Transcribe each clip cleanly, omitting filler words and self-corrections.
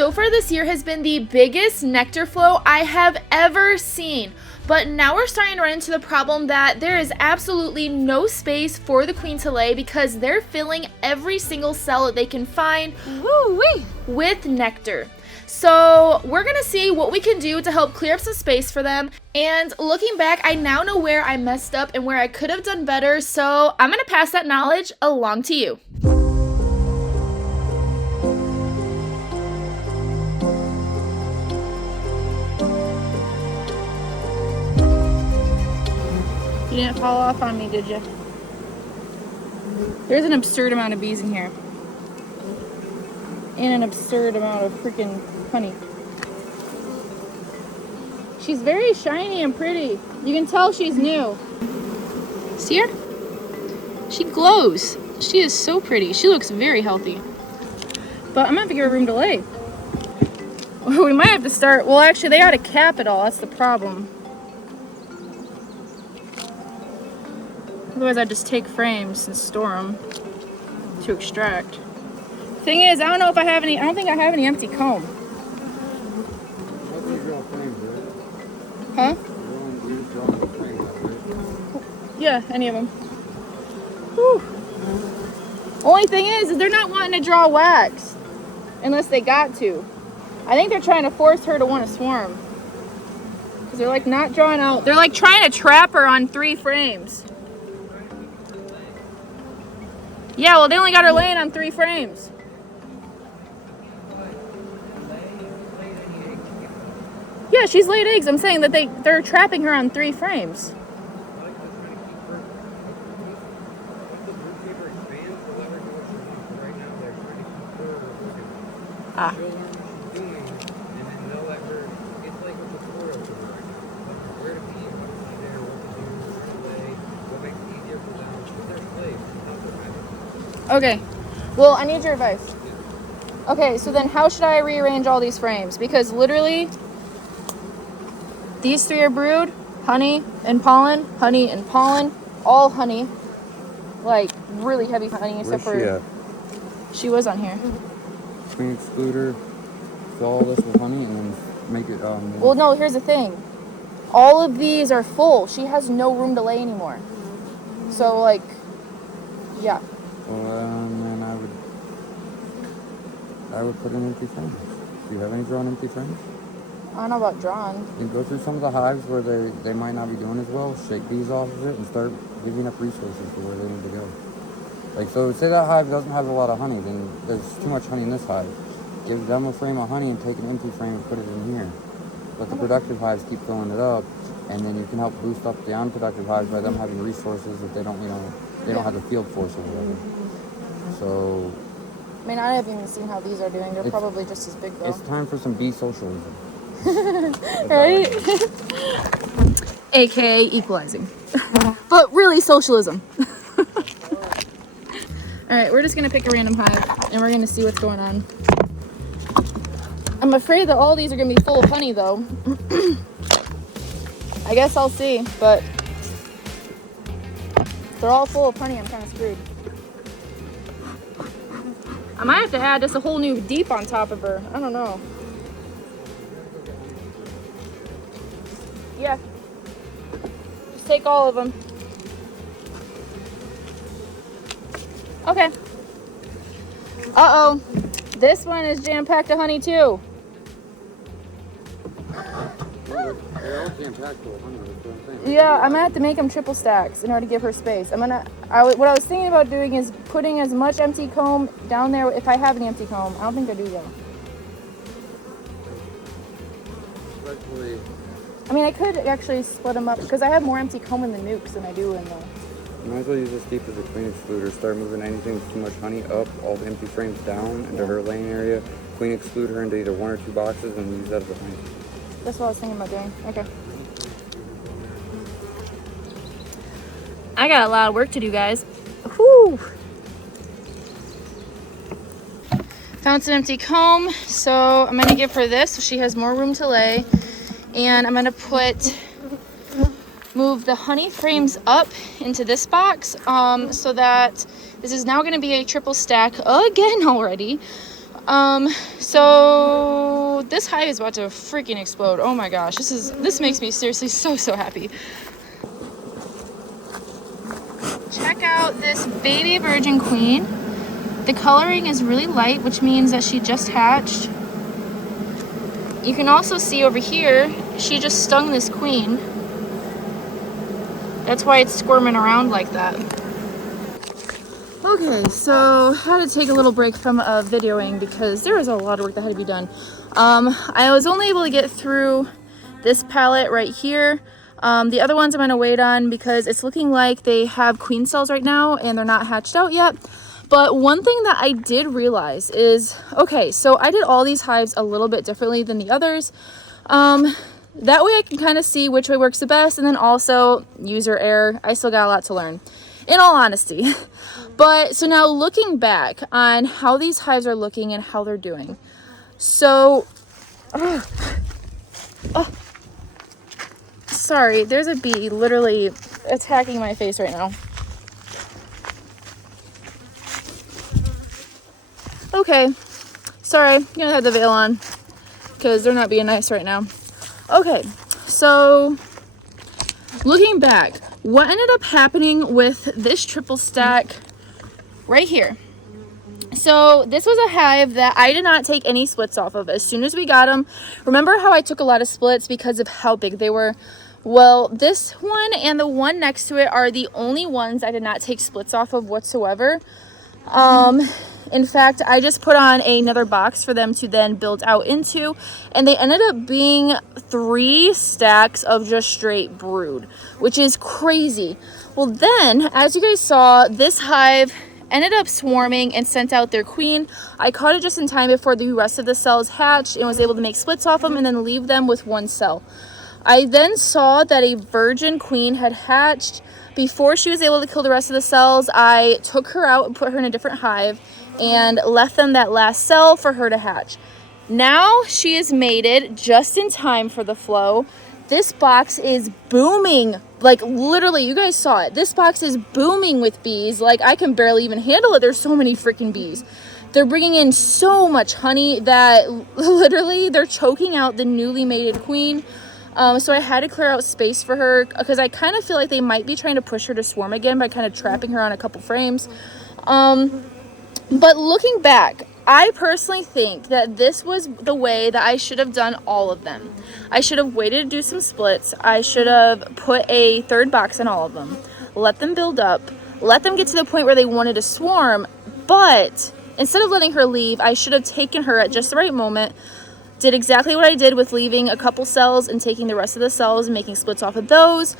So far this year has been the biggest nectar flow I have ever seen. But now we're starting to run into the problem that there is absolutely no space for the queen to lay because they're filling every single cell that they can find with nectar. So we're gonna see what we can do to help clear up some space for them. And looking back, I now know where I messed up and where I could have done better. So I'm gonna pass that knowledge along to you. You didn't fall off on me, did you? There's an absurd amount of bees in here. And an absurd amount of freaking honey. She's very shiny and pretty. You can tell she's new. See her? She glows. She is so pretty. She looks very healthy. But I'm gonna have to give her room to lay. We might have to start, well actually they ought to cap it all, that's the problem. Otherwise I'd just take frames and store them to extract. Thing is, I don't know if I have any, I don't think I have any empty comb. Huh? Yeah, any of them. Whew. Only thing is they're not wanting to draw wax unless they got to. I think they're trying to force her to want to swarm. Because they're like not drawing out, they're like trying to trap her on 3 frames. Yeah, well, they only got her laying on 3 frames. Yeah, she's laid eggs. I'm saying that they're trapping her on 3 frames. Ah. Okay, well, I need your advice. Okay, so then how should I rearrange all these frames? Because literally, these 3 are brood, honey and pollen, all honey. Like, really heavy honey, except for... She was on here. Queen excluder, fill all this with honey, and then make it... Well, no, here's the thing. All of these are full. She has no room to lay anymore. So, like, yeah. Well, then I would put in empty frames. Do you have any drawn empty frames? I don't know about drawn. You can go through some of the hives where they might not be doing as well, shake these off of it, and start giving up resources to where they need to go. Like, so say that hive doesn't have a lot of honey, then there's too much honey in this hive. Give them a frame of honey and take an empty frame and put it in here. Let the productive hives keep filling it up, and then you can help boost up the unproductive hives by them having resources that they don't, they don't have the field force or whatever. So... I mean, I haven't even seen how these are doing. They're probably just as big, though. It's time for some bee socialism. Right? AKA equalizing. But really socialism. Alright, we're just going to pick a random hive, and we're going to see what's going on. I'm afraid that all these are going to be full of honey, though. I guess I'll see, but if they're all full of honey, I'm kind of screwed. I might have to add just a whole new deep on top of her. I don't know. Yeah. Just take all of them. Okay. Uh-oh. This one is jam-packed of honey, too. Yeah, I'm gonna have to make them triple stacks in order to give her space. What I was thinking about doing is putting as much empty comb down there if I have any empty comb. I don't think I do though. I mean, I could actually split them up because I have more empty comb in the nukes than I do in the... You might as well use this deep as a queen excluder. Start moving anything with too much honey up, all the empty frames down into her laying area. Queen exclude her into either 1 or 2 boxes and use that as a honey. That's what I was thinking about doing. Okay. I got a lot of work to do, guys. Whew. Found some empty comb, so I'm going to give her this so she has more room to lay. And I'm going to move the honey frames up into this box so that this is now going to be a triple stack again already. So this hive is about to freaking explode. Oh my gosh, this makes me seriously so happy. Check out this baby virgin queen. The coloring is really light, which means that she just hatched. You can also see over here, she just stung this queen. That's why it's squirming around like that. Okay, so I had to take a little break from videoing because there was a lot of work that had to be done. I was only able to get through this palette right here. The other ones I'm going to wait on because it's looking like they have queen cells right now and they're not hatched out yet. But one thing that I did realize is, okay, so I did all these hives a little bit differently than the others. That way I can kind of see which way works the best, and then also user error. I still got a lot to learn, in all honesty. But so now looking back on how these hives are looking and how they're doing. So, sorry, there's a bee literally attacking my face right now. Okay, sorry, I'm gonna have the veil on because they're not being nice right now. Okay, so looking back, what ended up happening with this triple stack right here? So this was a hive that I did not take any splits off of as soon as we got them. Remember how I took a lot of splits because of how big they were? Well, this one and the one next to it are the only ones I did not take splits off of whatsoever. In fact, I just put on another box for them to then build out into, and they ended up being 3 stacks of just straight brood, which is crazy. Well, then, as you guys saw, this hive ended up swarming and sent out their queen. I caught it just in time before the rest of the cells hatched and was able to make splits off them and then leave them with 1 cell. I then saw that a virgin queen had hatched. Before she was able to kill the rest of the cells, I took her out and put her in a different hive and left them that last cell for her to hatch. Now she is mated just in time for the flow. This box is booming. Like literally, you guys saw it. This box is booming with bees. Like I can barely even handle it. There's so many freaking bees. They're bringing in so much honey that literally they're choking out the newly mated queen. So I had to clear out space for her because I kind of feel like they might be trying to push her to swarm again by kind of trapping her on a couple frames. But looking back, I personally think that this was the way that I should have done all of them. I should have waited to do some splits. I should have put a 3rd box in all of them. Let them build up. Let them get to the point where they wanted to swarm. But instead of letting her leave, I should have taken her at just the right moment. Did exactly what I did with leaving a couple cells and taking the rest of the cells and making splits off of those.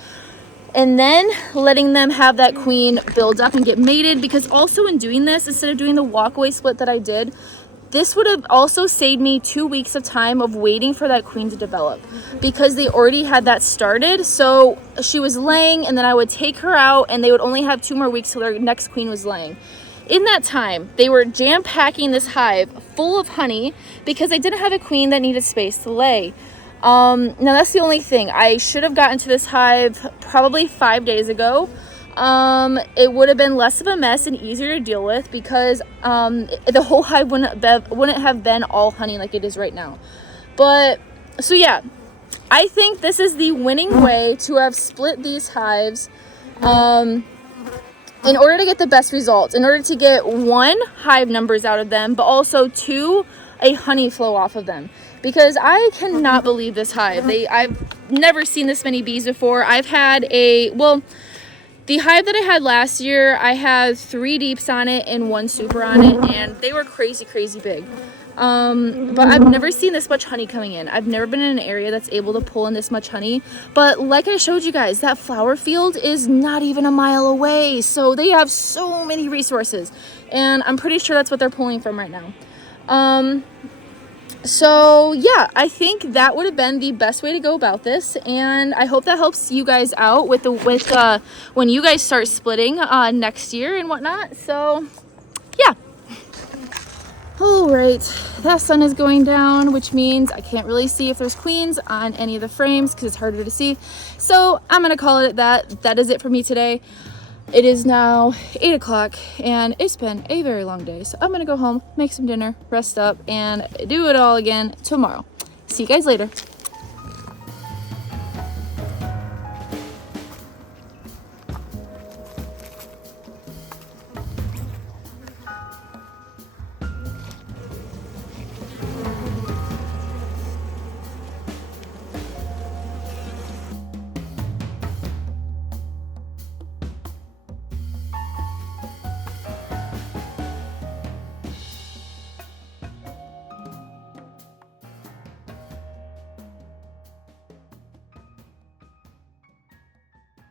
And then letting them have that queen build up and get mated, because also in doing this, instead of doing the walkaway split that I did, this would have also saved me 2 weeks of time of waiting for that queen to develop because they already had that started. So she was laying and then I would take her out and they would only have 2 more weeks till their next queen was laying. In that time, they were jam-packing this hive full of honey because I didn't have a queen that needed space to lay. Now that's the only thing. I should have gotten to this hive probably 5 days ago. It would have been less of a mess and easier to deal with because the whole hive wouldn't have been all honey like it is right now. But so yeah, I think this is the winning way to have split these hives in order to get the best results, in order to get 1, hive numbers out of them, but also 2, a honey flow off of them. Because I cannot believe this hive. I've never seen this many bees before. I've had the hive that I had last year, I had 3 deeps on it and 1 super on it, and they were crazy big. But I've never seen this much honey coming in. I've never been in an area that's able to pull in this much honey. But like I showed you guys, that flower field is not even a mile away. So they have so many resources. And I'm pretty sure that's what they're pulling from right now. So yeah, I think that would have been the best way to go about this, and I hope that helps you guys out with when you guys start splitting next year and whatnot. So yeah. All right, that sun is going down, which means I can't really see if there's queens on any of the frames because it's harder to see. So I'm gonna call it that. That is it for me today. It is now 8 o'clock and it's been a very long day. So I'm gonna go home, make some dinner, rest up, and do it all again tomorrow. See you guys later.